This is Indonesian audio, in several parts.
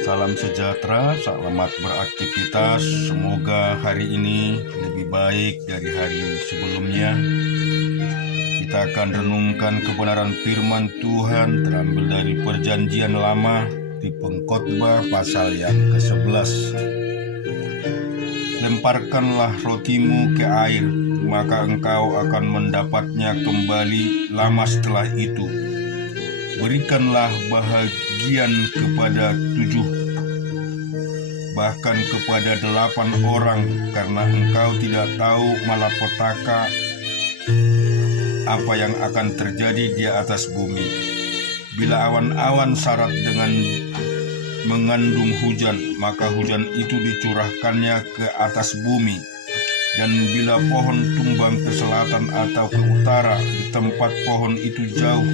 Salam sejahtera, selamat beraktivitas. Semoga hari ini lebih baik dari hari sebelumnya. Kita akan renungkan kebenaran firman Tuhan terambil dari Perjanjian Lama di Pengkhotbah pasal yang ke-11. Lemparkanlah rotimu ke air, maka engkau akan mendapatnya kembali lama setelah itu. Berikanlah bahagian kepada 7, bahkan kepada 8 orang, karena engkau tidak tahu malapetaka apa yang akan terjadi di atas bumi. Bila awan-awan syarat dengan mengandung hujan, maka hujan itu dicurahkannya ke atas bumi. Dan bila pohon tumbang ke selatan atau ke utara, di tempat pohon itu jatuh,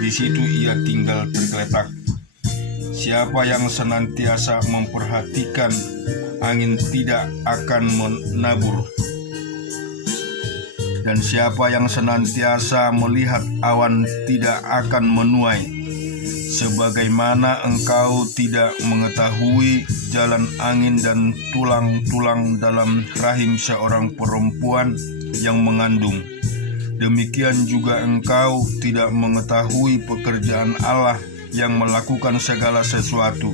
di situ ia tinggal tergeletak. Siapa yang senantiasa memperhatikan angin tidak akan menabur, dan siapa yang senantiasa melihat awan tidak akan menuai. Sebagaimana engkau tidak mengetahui jalan angin dan tulang-tulang dalam rahim seorang perempuan yang mengandung, demikian juga engkau tidak mengetahui pekerjaan Allah yang melakukan segala sesuatu.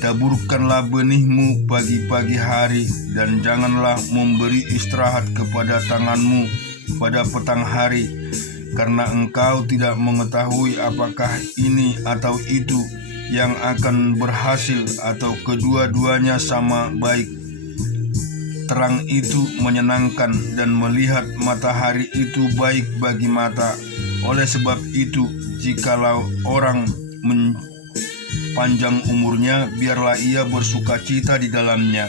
Taburkanlah benihmu pagi-pagi hari, dan janganlah memberi istirahat kepada tanganmu pada petang hari, karena engkau tidak mengetahui apakah ini atau itu yang akan berhasil, atau kedua-duanya sama baik. Terang itu menyenangkan, dan melihat matahari itu baik bagi mata. Oleh sebab itu, jikalau orang panjang umurnya, biarlah ia bersukacita di dalamnya.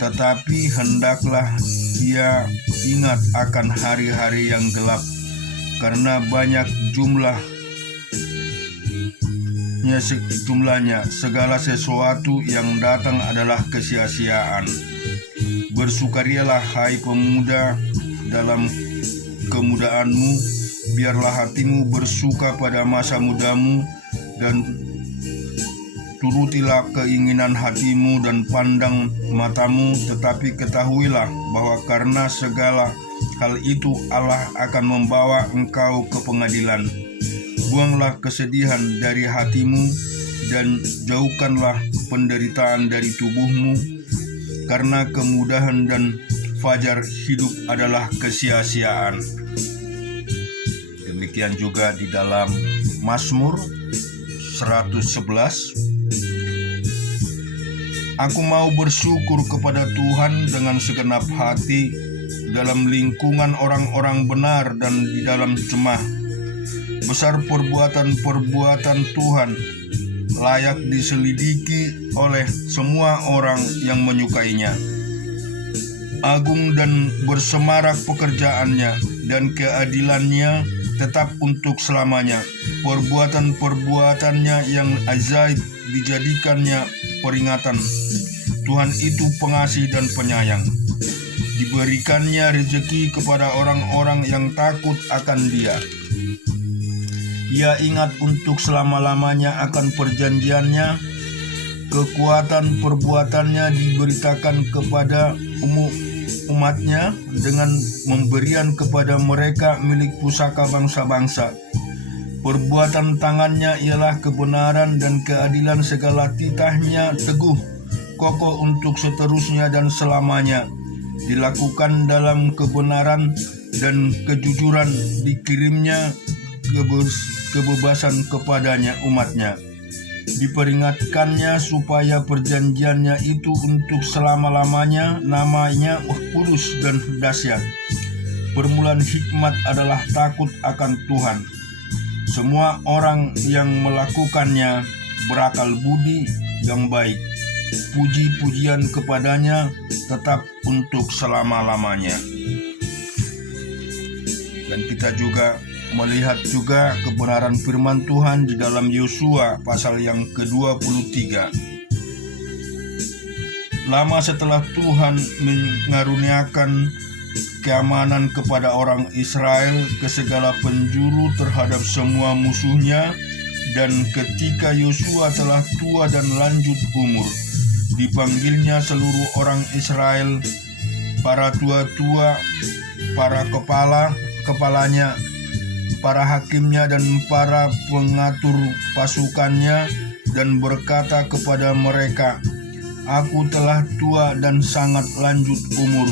Tetapi hendaklah ia ingat akan hari-hari yang gelap, karena banyak jumlahnya segala sesuatu yang datang adalah kesia-siaan. Bersukarialah hai pemuda dalam kemudaanmu, biarlah hatimu bersuka pada masa mudamu, dan turutilah keinginan hatimu dan pandang matamu. Tetapi ketahuilah bahwa karena segala hal itu Allah akan membawa engkau ke pengadilan. Buanglah kesedihan dari hatimu, dan jauhkanlah penderitaan dari tubuhmu, karena kemudahan dan fajar hidup adalah kesia-siaan. Demikian juga di dalam Mazmur 111. Aku mau bersyukur kepada Tuhan dengan segenap hati, dalam lingkungan orang-orang benar dan di dalam jemaah. Besar perbuatan-perbuatan Tuhan, layak diselidiki oleh semua orang yang menyukainya. Agung dan bersemarak pekerjaannya, dan keadilannya tetap untuk selamanya. Perbuatan-perbuatannya yang ajaib dijadikannya peringatan. Tuhan itu pengasih dan penyayang. Diberikannya rezeki kepada orang-orang yang takut akan Dia. Ia ingat untuk selama-lamanya akan perjanjiannya. Kekuatan perbuatannya diberitakan kepada umatnya, dengan memberian kepada mereka milik pusaka bangsa-bangsa. Perbuatan tangannya ialah kebenaran dan keadilan, segala titahnya teguh, kokoh untuk seterusnya dan selamanya. Dilakukan dalam kebenaran dan kejujuran, dikirimnya kebebasan kepadanya umatnya. Diperingatkannya supaya perjanjiannya itu untuk selama-lamanya, namanya kudus dan dahsyat. Permulaan hikmat adalah takut akan Tuhan. Semua orang yang melakukannya berakal budi yang baik. Puji-pujian kepadanya tetap untuk selama-lamanya. Dan kita juga melihat juga kebenaran firman Tuhan di dalam Yosua pasal yang ke-23. Lama setelah Tuhan mengaruniakan keamanan kepada orang Israel ke segala penjuru terhadap semua musuhnya. Dan ketika Yosua telah tua dan lanjut umur, dipanggilnya seluruh orang Israel, para tua-tua, para kepalanya, para hakimnya dan para pengatur pasukannya, dan berkata kepada mereka, "Aku telah tua dan sangat lanjut umur,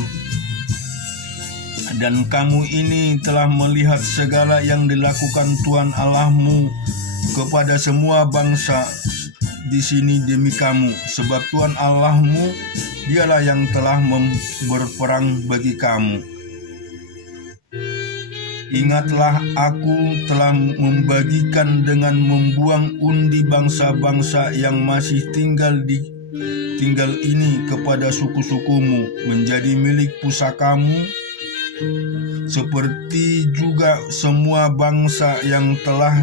dan kamu ini telah melihat segala yang dilakukan Tuhan Allahmu kepada semua bangsa di sini demi kamu, sebab Tuhan Allahmu dialah yang telah berperang bagi kamu. Ingatlah, aku telah membagikan dengan membuang undi bangsa-bangsa yang masih tinggal ini kepada suku-sukumu menjadi milik pusakamu, seperti juga semua bangsa yang telah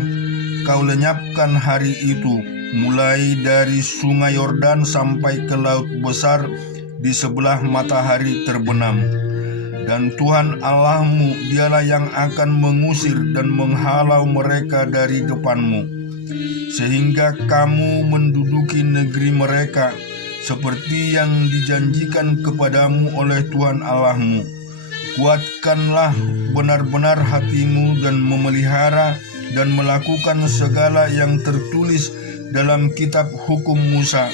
kau lenyapkan hari itu, mulai dari sungai Yordan sampai ke laut besar di sebelah matahari terbenam. Dan Tuhan Allahmu dialah yang akan mengusir dan menghalau mereka dari depanmu, sehingga kamu menduduki negeri mereka seperti yang dijanjikan kepadamu oleh Tuhan Allahmu. Kuatkanlah benar-benar hatimu dan memelihara dan melakukan segala yang tertulis dalam kitab hukum Musa,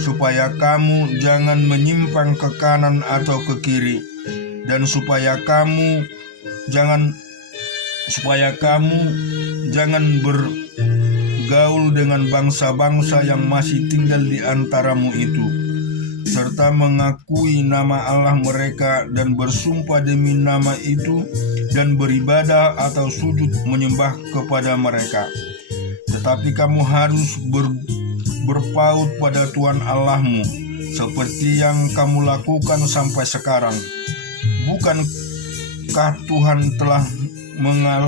supaya kamu jangan menyimpang ke kanan atau ke kiri, dan supaya kamu jangan bergaul dengan bangsa-bangsa yang masih tinggal di antaramu itu, serta mengakui nama Allah mereka dan bersumpah demi nama itu dan beribadah atau sujud menyembah kepada mereka. Tetapi kamu harus berpaut pada Tuhan Allahmu, seperti yang kamu lakukan sampai sekarang. Bukankah Tuhan telah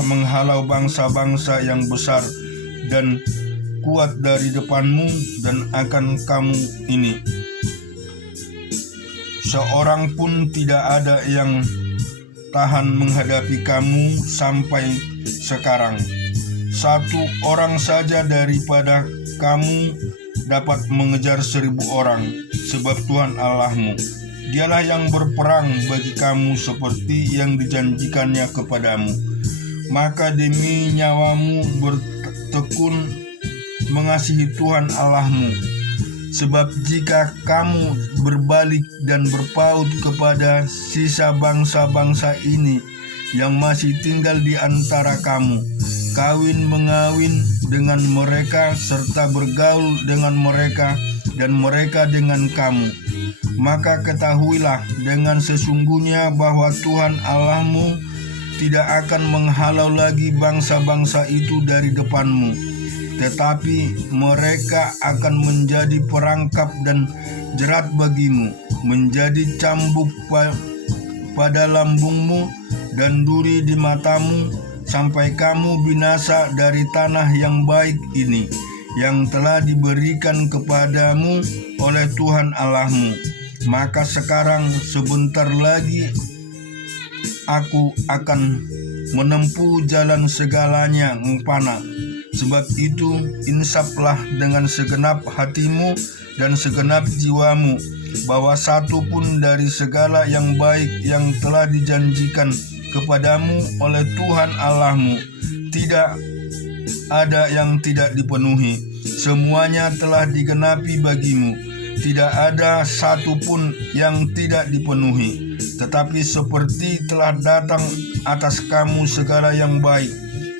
menghalau bangsa-bangsa yang besar dan kuat dari depanmu, dan akan kamu ini seorang pun tidak ada yang tahan menghadapi kamu sampai sekarang. Satu orang saja daripada kamu dapat mengejar 1000 orang, sebab Tuhan Allahmu dialah yang berperang bagi kamu seperti yang dijanjikannya kepadamu. Maka demi nyawamu bertekun mengasihi Tuhan Allahmu, sebab jika kamu berbalik dan berpaut kepada sisa bangsa-bangsa ini yang masih tinggal di antara kamu, kawin-mengawin dengan mereka serta bergaul dengan mereka dan mereka dengan kamu, maka ketahuilah dengan sesungguhnya bahwa Tuhan Allahmu tidak akan menghalau lagi bangsa-bangsa itu dari depanmu, tetapi mereka akan menjadi perangkap dan jerat bagimu, menjadi cambuk pada lambungmu dan duri di matamu, sampai kamu binasa dari tanah yang baik ini, yang telah diberikan kepadamu oleh Tuhan Allahmu. Maka sekarang sebentar lagi aku akan menempuh jalan segalanya empana. Sebab itu insaflah dengan segenap hatimu dan segenap jiwamu, bahwa satu pun dari segala yang baik yang telah dijanjikan kepadamu oleh Tuhan Allahmu tidak ada yang tidak dipenuhi. Semuanya telah digenapi bagimu, tidak ada satu pun yang tidak dipenuhi. Tetapi seperti telah datang atas kamu segala yang baik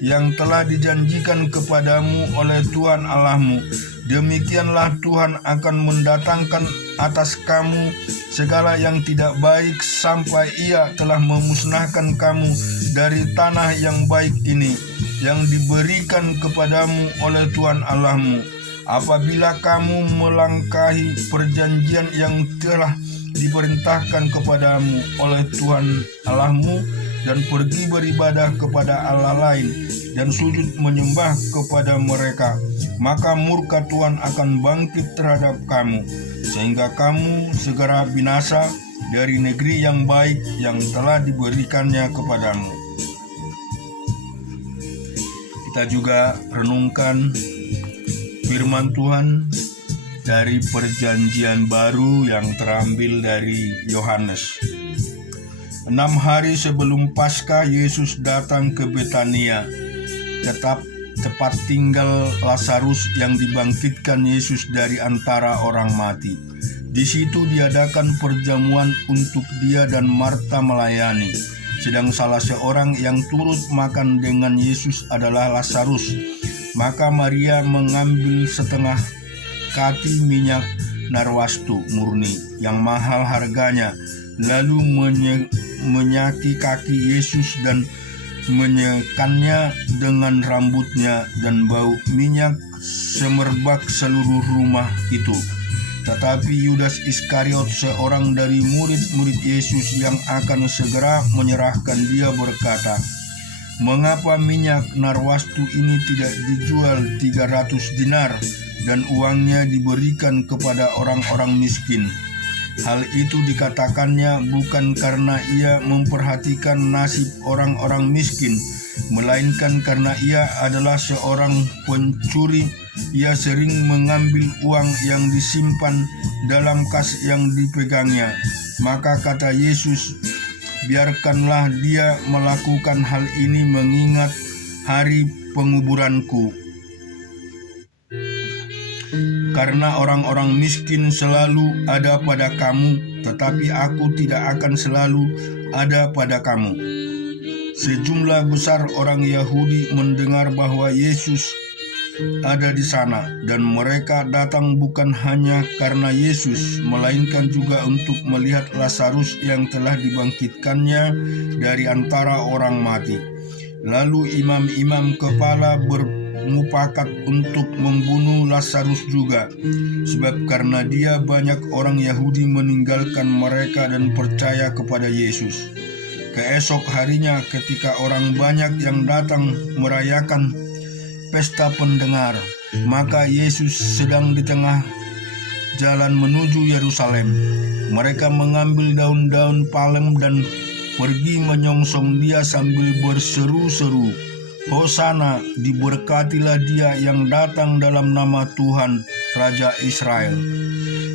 yang telah dijanjikan kepadamu oleh Tuhan Allahmu, demikianlah Tuhan akan mendatangkan atas kamu segala yang tidak baik, sampai Ia telah memusnahkan kamu dari tanah yang baik ini yang diberikan kepadamu oleh Tuhan Allahmu. Apabila kamu melangkahi perjanjian yang telah diperintahkan kepadamu oleh Tuhan Allahmu dan pergi beribadah kepada Allah lain dan sujud menyembah kepada mereka, maka murka Tuhan akan bangkit terhadap kamu, sehingga kamu segera binasa dari negeri yang baik yang telah diberikannya kepadamu. Kita juga renungkan firman Tuhan dari Perjanjian Baru yang terambil dari Yohanes. 6 hari sebelum Paskah, Yesus datang ke Betania, tepat tinggal Lazarus yang dibangkitkan Yesus dari antara orang mati. Di situ diadakan perjamuan untuk dia dan Marta melayani. Sedang salah seorang yang turut makan dengan Yesus adalah Lazarus. Maka Maria mengambil setengah kati minyak narwastu murni yang mahal harganya, lalu menyaki kaki Yesus dan menyekannya dengan rambutnya, dan bau minyak semerbak seluruh rumah itu. Tetapi Yudas Iskariot, seorang dari murid-murid Yesus yang akan segera menyerahkan dia, berkata, "Mengapa minyak narwastu ini tidak dijual 300 dinar dan uangnya diberikan kepada orang-orang miskin?" Hal itu dikatakannya bukan karena ia memperhatikan nasib orang-orang miskin, melainkan karena ia adalah seorang pencuri. Ia sering mengambil uang yang disimpan dalam kas yang dipegangnya. Maka kata Yesus, "Biarkanlah dia melakukan hal ini mengingat hari penguburanku. Karena orang-orang miskin selalu ada pada kamu, tetapi aku tidak akan selalu ada pada kamu." Sejumlah besar orang Yahudi mendengar bahwa Yesus ada di sana, dan mereka datang bukan hanya karena Yesus, melainkan juga untuk melihat Lazarus yang telah dibangkitkannya dari antara orang mati. Lalu imam-imam kepala bermufakat untuk membunuh Lazarus juga, sebab karena dia banyak orang Yahudi meninggalkan mereka dan percaya kepada Yesus. Keesok harinya, ketika orang banyak yang datang merayakan pesta pendengar, maka Yesus sedang di tengah jalan menuju Yerusalem. Mereka mengambil daun-daun palem dan pergi menyongsong dia sambil berseru-seru, "Hosana, diberkatilah dia yang datang dalam nama Tuhan, Raja Israel."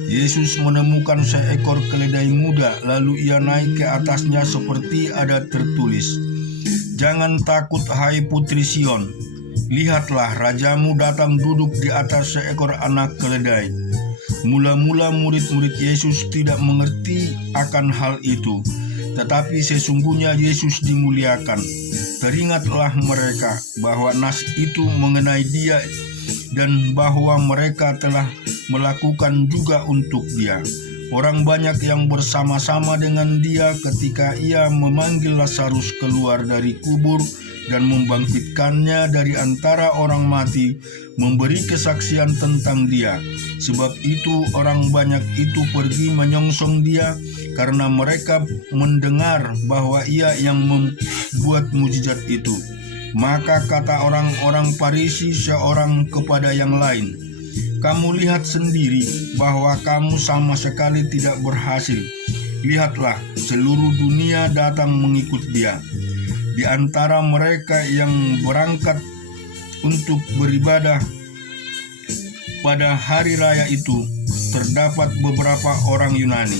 Yesus menemukan seekor keledai muda, lalu ia naik ke atasnya seperti ada tertulis, "Jangan takut, hai putri Sion. Lihatlah, rajamu datang duduk di atas seekor anak keledai." Mula-mula murid-murid Yesus tidak mengerti akan hal itu, tetapi sesungguhnya Yesus dimuliakan. Teringatlah mereka bahwa nas itu mengenai dia dan bahwa mereka telah melakukan juga untuk dia. Orang banyak yang bersama-sama dengan dia ketika ia memanggil Lazarus keluar dari kubur dan membangkitkannya dari antara orang mati, memberi kesaksian tentang dia. Sebab itu orang banyak itu pergi menyongsong dia, karena mereka mendengar bahwa ia yang membuat mujizat itu. Maka kata orang-orang Farisi seorang kepada yang lain, "Kamu lihat sendiri bahwa kamu sama sekali tidak berhasil. Lihatlah, seluruh dunia datang mengikut dia." Di antara mereka yang berangkat untuk beribadah pada hari raya itu, terdapat beberapa orang Yunani.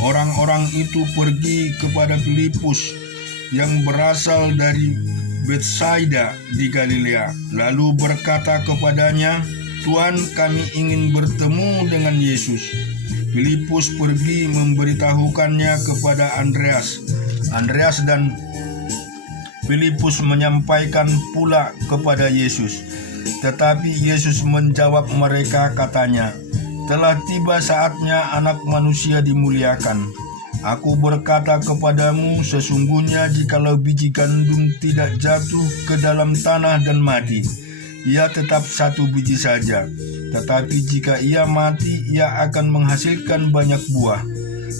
Orang-orang itu pergi kepada Filipus yang berasal dari Betsaida di Galilea, lalu berkata kepadanya, "Tuan, kami ingin bertemu dengan Yesus." Filipus pergi memberitahukannya kepada Andreas. Andreas dan Filipus menyampaikan pula kepada Yesus. Tetapi Yesus menjawab mereka, katanya, "Telah tiba saatnya Anak Manusia dimuliakan. Aku berkata kepadamu, sesungguhnya jikalau biji gandum tidak jatuh ke dalam tanah dan mati, ia tetap satu biji saja. Tetapi jika ia mati, ia akan menghasilkan banyak buah.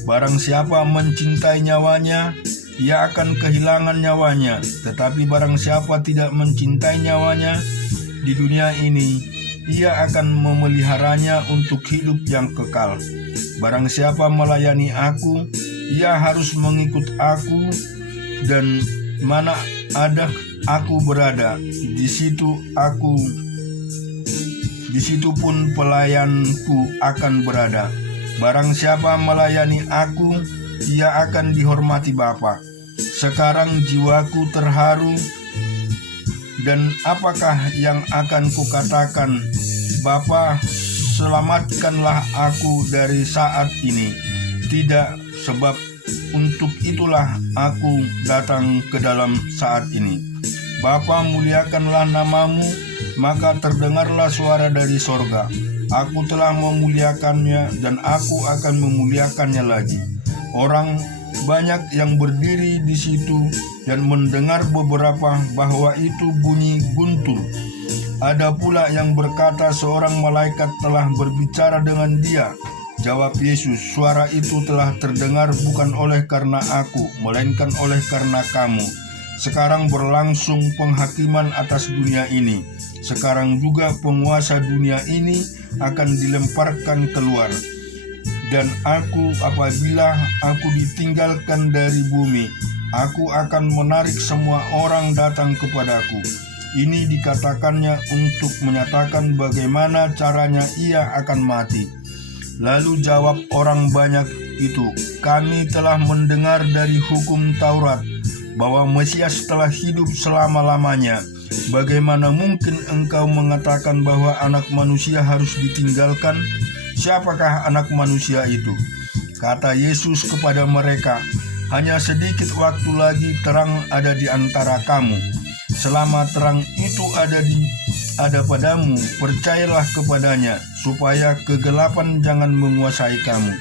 Barang siapa mencintai nyawanya, ia akan kehilangan nyawanya. Tetapi barang siapa tidak mencintai nyawanya di dunia ini, ia akan memeliharanya untuk hidup yang kekal. Barang siapa melayani aku, ia harus mengikut aku, dan mana ada aku berada, di situ pun pelayanku akan berada. Barang siapa melayani aku, ia akan dihormati Bapa. Sekarang jiwaku terharu, dan apakah yang akan kukatakan? Bapa, selamatkanlah aku dari saat ini. Tidak, sebab untuk itulah aku datang ke dalam saat ini. Bapa, muliakanlah namamu. Maka terdengarlah suara dari sorga. Aku telah memuliakannya, dan aku akan memuliakannya lagi. Orang banyak yang berdiri di situ dan mendengar beberapa bahwa itu bunyi guntur. Ada pula yang berkata seorang malaikat telah berbicara dengan dia. Jawab Yesus, suara itu telah terdengar bukan oleh karena aku, melainkan oleh karena kamu. Sekarang berlangsung penghakiman atas dunia ini. Sekarang juga penguasa dunia ini akan dilemparkan keluar. Dan apabila aku ditinggalkan dari bumi, aku akan menarik semua orang datang kepadaku. Ini dikatakannya untuk menyatakan bagaimana caranya ia akan mati. Lalu jawab orang banyak itu, kami telah mendengar dari hukum Taurat bahwa Mesias telah hidup selama-lamanya. Bagaimana mungkin engkau mengatakan bahwa anak manusia harus ditinggalkan? Siapakah anak manusia itu? Kata Yesus kepada mereka, hanya sedikit waktu lagi terang ada di antara kamu. Selama terang itu ada padamu, percayalah kepadanya, supaya kegelapan jangan menguasai kamu.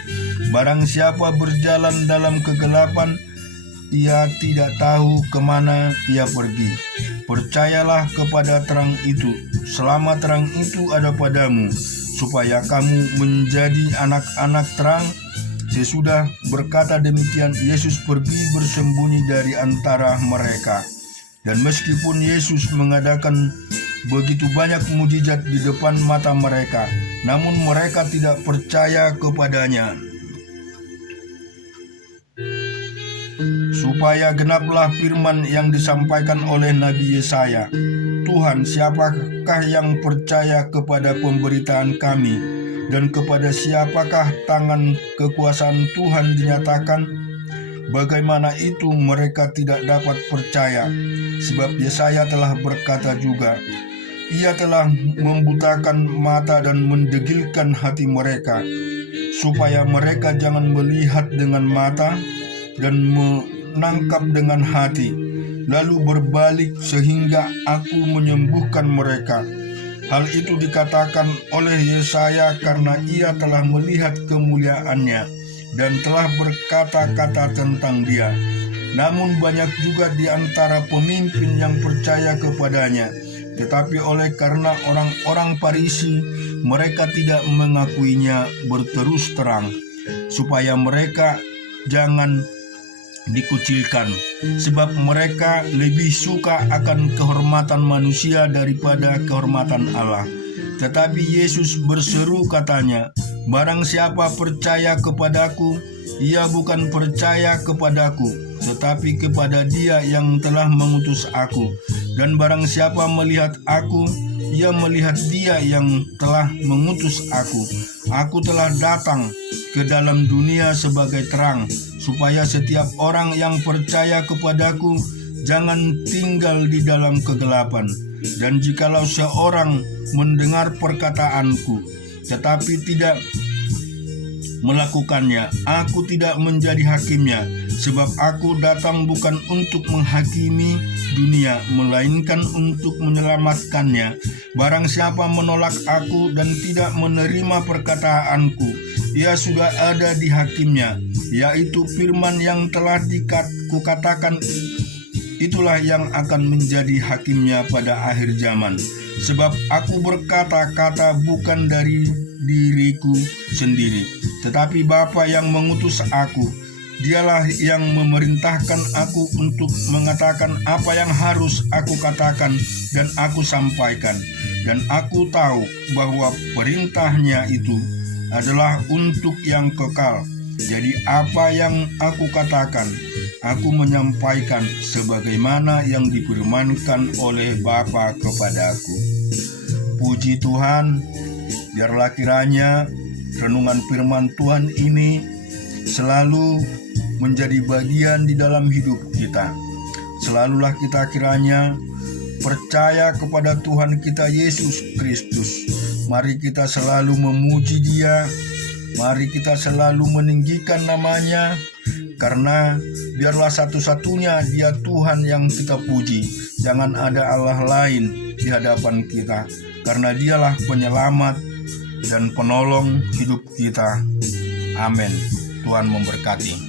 Barang siapa berjalan dalam kegelapan, ia tidak tahu kemana ia pergi. Percayalah kepada terang itu, selama terang itu ada padamu, supaya kamu menjadi anak-anak terang. Sesudah berkata demikian, Yesus pergi bersembunyi dari antara mereka. Dan meskipun Yesus mengadakan begitu banyak mujizat di depan mata mereka, namun mereka tidak percaya kepadanya. Supaya genaplah firman yang disampaikan oleh Nabi Yesaya, Tuhan, siapakah yang percaya kepada pemberitaan kami, dan kepada siapakah tangan kekuasaan Tuhan dinyatakan? Bagaimana itu mereka tidak dapat percaya? Sebab Yesaya telah berkata juga, Ia telah membutakan mata dan mendegilkan hati mereka, supaya mereka jangan melihat dengan mata dan menangkap dengan hati, lalu berbalik sehingga aku menyembuhkan mereka. Hal itu dikatakan oleh Yesaya karena ia telah melihat kemuliaannya dan telah berkata-kata tentang dia. Namun banyak juga di antara pemimpin yang percaya kepadanya, tetapi oleh karena orang-orang Farisi, mereka tidak mengakuinya berterus terang, supaya mereka jangan dikucilkan, sebab mereka lebih suka akan kehormatan manusia daripada kehormatan Allah. Tetapi Yesus berseru katanya, barang siapa percaya kepadaku, ia bukan percaya kepadaku, tetapi kepada Dia yang telah mengutus aku. Dan barang siapa melihat aku, ia melihat Dia yang telah mengutus aku. Aku telah datang ke dalam dunia sebagai terang, supaya setiap orang yang percaya kepadaku jangan tinggal di dalam kegelapan. Dan jikalau seorang mendengar perkataanku, tetapi tidak melakukannya, aku tidak menjadi hakimnya, sebab aku datang bukan untuk menghakimi dunia, melainkan untuk menyelamatkannya. Barang siapa menolak aku dan tidak menerima perkataanku, ia sudah ada di hakimnya, yaitu firman yang telah kukatakan, itulah yang akan menjadi hakimnya pada akhir zaman. Sebab aku berkata-kata bukan dari diriku sendiri, tetapi Bapa yang mengutus aku. Dialah yang memerintahkan aku untuk mengatakan apa yang harus aku katakan dan aku sampaikan. Dan aku tahu bahwa perintahnya itu adalah untuk yang kekal. Jadi apa yang aku katakan, aku menyampaikan sebagaimana yang difirmankan oleh Bapa kepadaku. Puji Tuhan, biarlah kiranya renungan firman Tuhan ini selalu menjadi bagian di dalam hidup kita. Selalulah kita kiranya percaya kepada Tuhan kita Yesus Kristus. Mari kita selalu memuji Dia. Mari kita selalu meninggikan namanya, karena biarlah satu-satunya Dia Tuhan yang kita puji. Jangan ada Allah lain di hadapan kita, karena Dialah penyelamat dan penolong hidup kita. Amin. Tuhan memberkati.